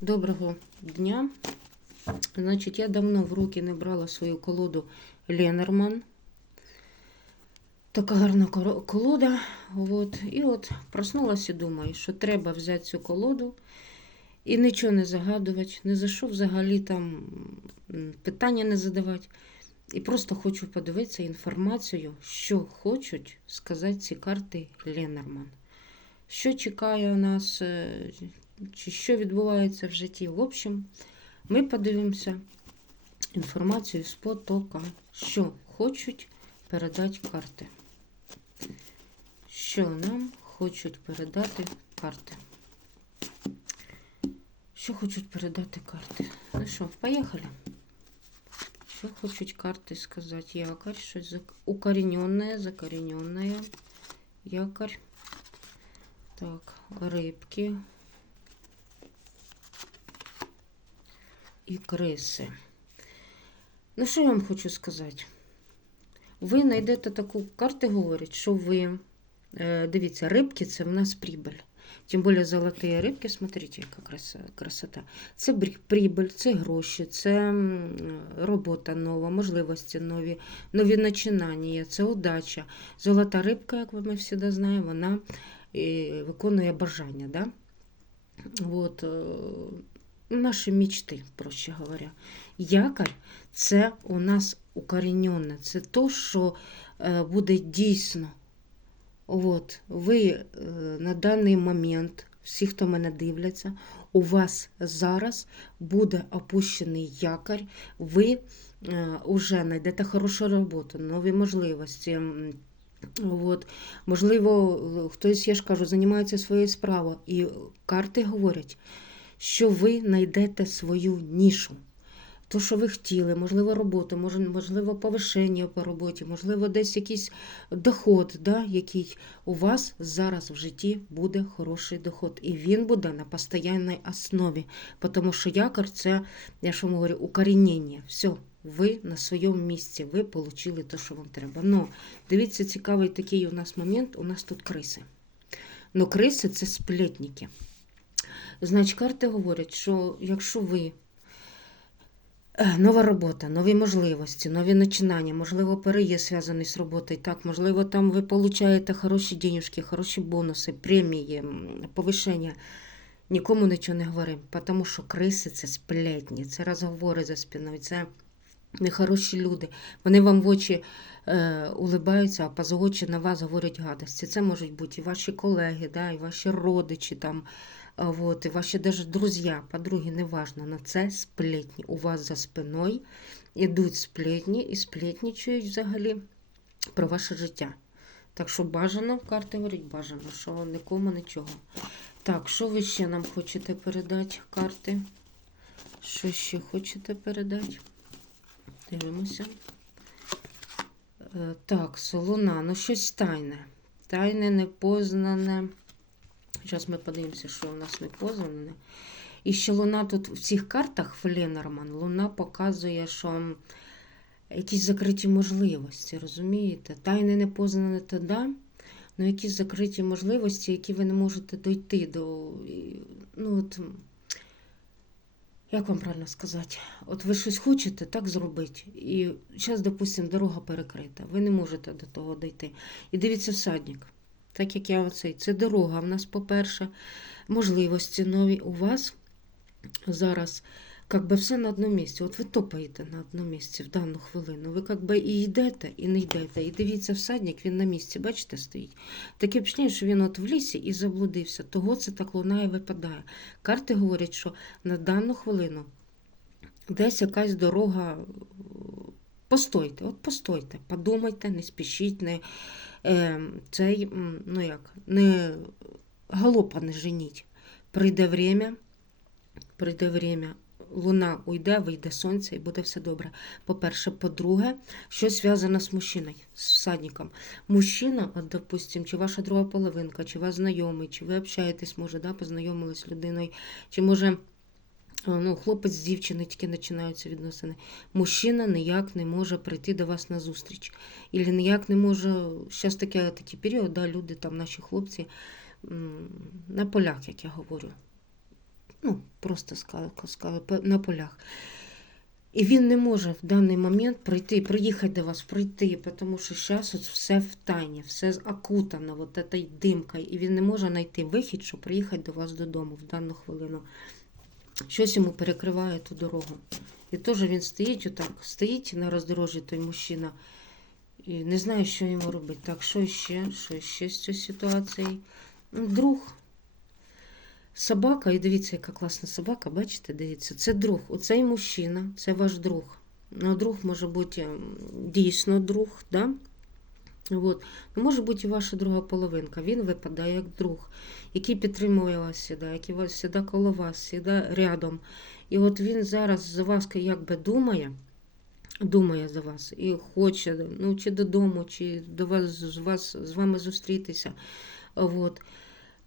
Доброго дня. Значить, я давно в руки не брала свою колоду Ленорман. Така гарна колода. От. І от проснулася і думаю, що треба взяти цю колоду і нічого не загадувати, не за що взагалі там питання не задавати. І просто хочу подивитися інформацію, що хочуть сказати ці карти Ленорман. Що чекає нас, е, чи що відбувається в житті. В общем, ми подивимося інформацію з потока, що хочуть передати карти. Що нам хочуть передати карти? Що хочуть передати карти? Ну що, поїхали? Що хочуть карти сказати? Якорь, щось укорененное, закорененное. Якорь. Так, рибки. І криси. Ну, що я вам хочу сказати? Ви знайдете таку карти, говорять, що ви. е, Дивіться, рибки це в нас прибыль. Тим більше золоті рибки, смотрите, яка красота. Це прибыль, це гроші, це робота нова, можливості нові, нові починання, це удача. Золота рибка, як ми завжди знаємо, вона е, виконує бажання. Да? От, е, наші мечти, проще говоря. Якорь це у нас укорінене, це то, що е, буде дійсно. От, ви е, на даний момент, всі, хто мене дивляться, у вас зараз буде опущений якорь, ви вже знайдете хорошу роботу, нові можливості. От, можливо, хтось, я ж кажу, займається своєю справою, і карти говорять, що ви знайдете свою нішу. То, що ви хотіли, можливо, роботу, можливо, повишення по роботі, можливо, десь якийсь доход, да, який у вас зараз в житті буде хороший доход. І він буде на постійній основі. Тому що якор це, я вам говорю, укорінення. Все, ви на своєму місці, ви отримали те, що вам треба. Ну, дивіться, цікавий такий у нас момент, у нас тут криси. Ну, криси це сплетники. Значить, карти говорять, що якщо ви Е, Нова робота, нові можливості, нові починання, можливо, переїзд зв'язаний з роботою. Так, можливо, там ви получаєте хороші денежки, хороші бонуси, премії, повищення. Нікому нічого не говоримо, тому що криси це сплетні, це розговори за спиною, це нехороші люди. Вони вам в очі е, улибаються, а поза очі на вас говорять гадості. Це можуть бути і ваші колеги, да, і ваші родичі, там, вот, і ваші даже друзі, подруги, неважно, но це сплетні. У вас за спиною ідуть сплетні і сплетнічують взагалі про ваше життя. Так що бажано, карти говорять, бажано, що нікому нічого. Так, що ви ще нам хочете передати, карти? Що ще хочете передати? Дивимося. Е, Так, солона, ну щось тайне. Тайне, непознане. Зараз ми подивимося, що у нас непознане. І ще луна тут в цих картах в Ленорман, луна показує, що якісь закриті можливості, розумієте? Тайне непознане то да, але якісь закриті можливості, які ви не можете дойти до. Ну, от, як вам правильно сказати? От ви щось хочете так зробити, і зараз, допустимо, дорога перекрита, ви не можете до того дійти. І дивіться всадник. Так як я оцей, це дорога. В нас, по-перше, можливості нові. У вас зараз як би все на одному місці. От ви топаєте на одному місці в дану хвилину. Ви як би і йдете, і не йдете. І дивіться, всадник, він на місці, бачите, стоїть. Таке впечатлення, що він от в лісі і заблудився. Того це так луна і випадає. Карти говорять, що на дану хвилину десь якась дорога. Постойте, от постойте, подумайте, не спішіть, не е, цей, ну як, не галопа не женіть. Прийде время, прийде время, луна уйде, вийде сонце і буде все добре. По-перше, по-друге, що зв'язано з мужчиною, з всадником. Мужчина, от, допустим, чи ваша друга половинка, чи ваш знайомий, чи ви общаєтесь, може, да, познайомились з людиною, чи може. Ну, хлопець з дівчиною тільки починаються відносини. Мужчина ніяк не може прийти до вас на зустріч. І ніяк не може. Зараз такий період, да, люди, там, наші хлопці на полях, як я говорю. Ну, просто ска- ска- на полях. І він не може в даний момент прийти, приїхати до вас, прийти, тому що зараз от все в тайні, все окутано вот этой димкою, і він не може знайти вихід, щоб приїхати до вас додому в дану хвилину. Щось йому перекриває ту дорогу. І теж він стоїть отак, стоїть на роздорожжі той мужчина, і не знає, що йому робити. Так, що ще? Що ще з цієї ситуації? Ну, Друг. Собака, і дивіться, яка класна собака, бачите, дивіться, це друг. Оцей мужчина, це ваш друг. Ну, друг може бути дійсно друг, да? От. Ну, може бути і ваша друга половинка. Він випадає як друг, який підтримує вас сюди, який вас сюди коло вас, сюди рядом. І от він зараз за вас якби думає, думає за вас і хоче, ну, чи додому, чи до вас, з, вас, з вами зустрітися. От.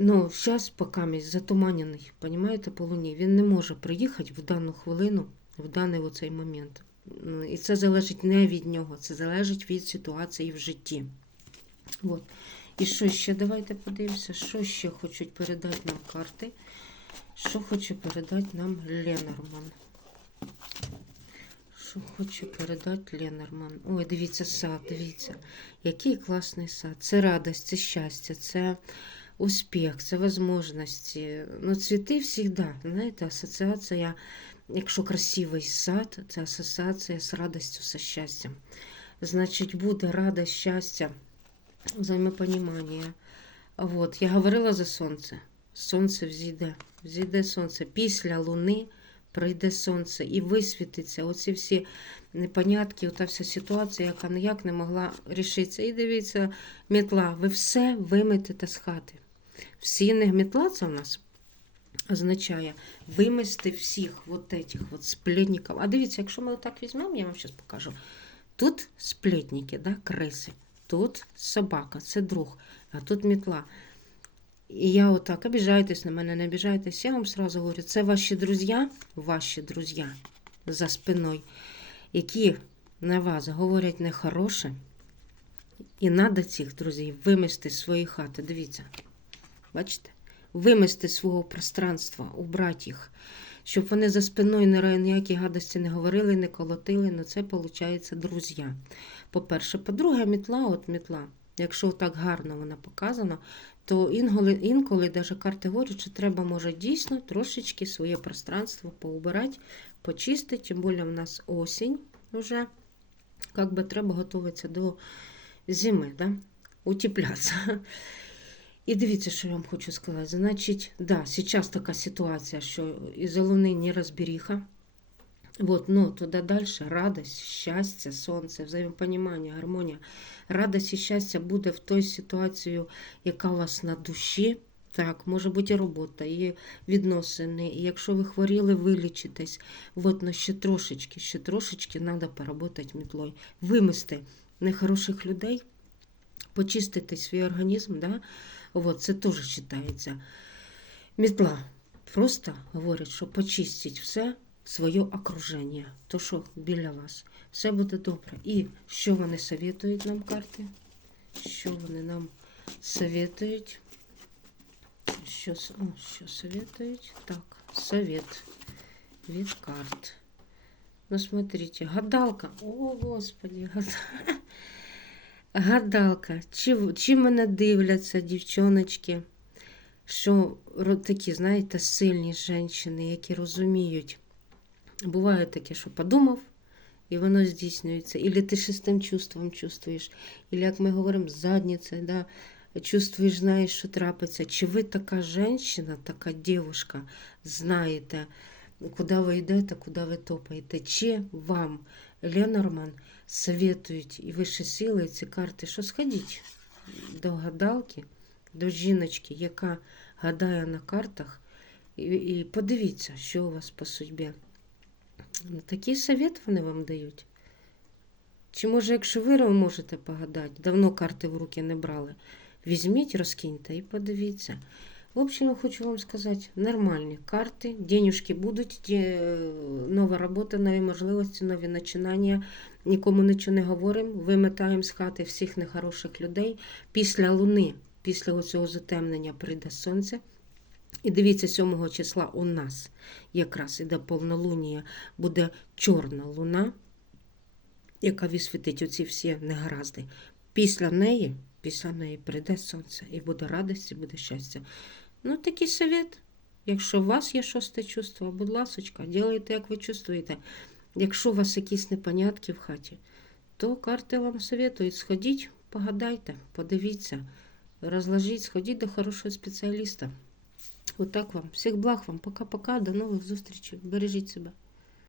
Ну, зараз поки затуманений, понімаєте, по луні. Він не може приїхати в дану хвилину, в даний оцей момент. Ну, І це залежить не від нього, це залежить від ситуації в житті. От. І що ще? Давайте подивимося, що ще хочуть передати нам карти. Що хоче передати нам Ленорман? Що хоче передати Ленорман? Ой, дивіться, сад, дивіться. Який класний сад. Це радость, це щастя, це успіх, це можливості. Ну, цвіти завжди, знаєте, асоціація, якщо красивий сад, це асоціація з радістю, з щастям. Значить, буде радость, щастя, взаємопонімання. От, я говорила за сонце. Сонце взійде, взійде сонце. Після луни прийде сонце і висвітиться. Оці всі непонятки, ота вся ситуація, яка ніяк не могла рішитися. І дивіться, мітла, ви все виметете з хати. Всі не мітла це в нас означає вимести всіх от этих от сплетників. А дивіться, якщо ми отак візьмемо, я вам зараз покажу. Тут сплетники, да, криси, тут собака, це друг, а тут мітла. І я отак, обіжайтесь на мене, не обіжайтесь. Я вам сразу говорю, це ваші друзі, ваші друзі за спиною, які на вас говорять нехороше. І треба цих друзів вимести з своєї хати. Дивіться, бачите? Вимести свого пространства, убрати їх, щоб вони за спиною ні- ніякі гадості не говорили, не колотили. Ну це виходить друзі. По-перше, по-друге, мітла, от мітла. Якщо так гарно вона показана, то інколи, інколи даже карти говорять, що треба може дійсно трошечки своє пространство поубирати, почистити, тим більше в нас осінь вже, як би треба готуватися до зими, да? утеплятися. І дивіться, що я вам хочу сказати. Значить, да, зараз така ситуація, що із-за луни не розберіха. Вот, но туда дальше радость, щастя, сонце, взаємопонімання, гармонія. Радость і щастя буде в той ситуації, яка у вас на душі. Так, може бути і робота, і відносини. І якщо ви хворіли, вилічитесь. От, но ще трошечки, ще трошечки треба поработати мітлою. Вимести нехороших людей, почистити свій організм, да? От, це теж вважається. Мітла. Просто говорять, що почистіть все своє окруження, то, що біля вас. Все буде добре. І що вони советують нам карти? Що вони нам советують? Що, о, що советують? Так, совет від карт. Ну, смотрите, гадалка. О, Господи, гад- гадалка. Чи, чи мене дивляться, дівчоночки? Що такі, знаєте, сильні жінки, які розуміють. Буває таке, що подумав, і воно здійснюється. Ілі ти шестим чувством чувствуєш, ілі, як ми говоримо, задниця, да, чувствуєш, знаєш, що трапиться. Чи ви така жінка, така дівчинка, знаєте, куди ви йдете, куди ви топаєте? Чи вам Ленорман советують і вищі сили, ці карти, що сходіть до гадалки, до жіночки, яка гадає на картах, і, і подивіться, що у вас по судьбі. Такий совет вони вам дають. Чи може, якщо ви можете погадати, давно карти в руки не брали, візьміть, розкиньте і подивіться. В общем, хочу вам сказати, нормальні карти, денежки будуть, де- нова робота, нові можливості, нові починання. Нікому нічого не говоримо. Виметаємо з хати всіх нехороших людей. Після луни, після цього затемнення прийде сонце. І дивіться, 7 числа у нас якраз іде повнолунія, буде чорна луна, яка висвітить оці всі негаразди. Після неї, після неї прийде сонце і буде радість, і буде щастя. Ну, такий совет. Якщо у вас є шосте чувство, будь ласочка, ділайте, як ви чувствуєте. Якщо у вас якісь непонятки в хаті, то карти вам советують. Сходіть, погадайте, подивіться, розложіть, сходіть до хорошого спеціаліста. Отак вам. Всіх благ вам. Пока-пока. До нових зустрічей. Бережіть себе.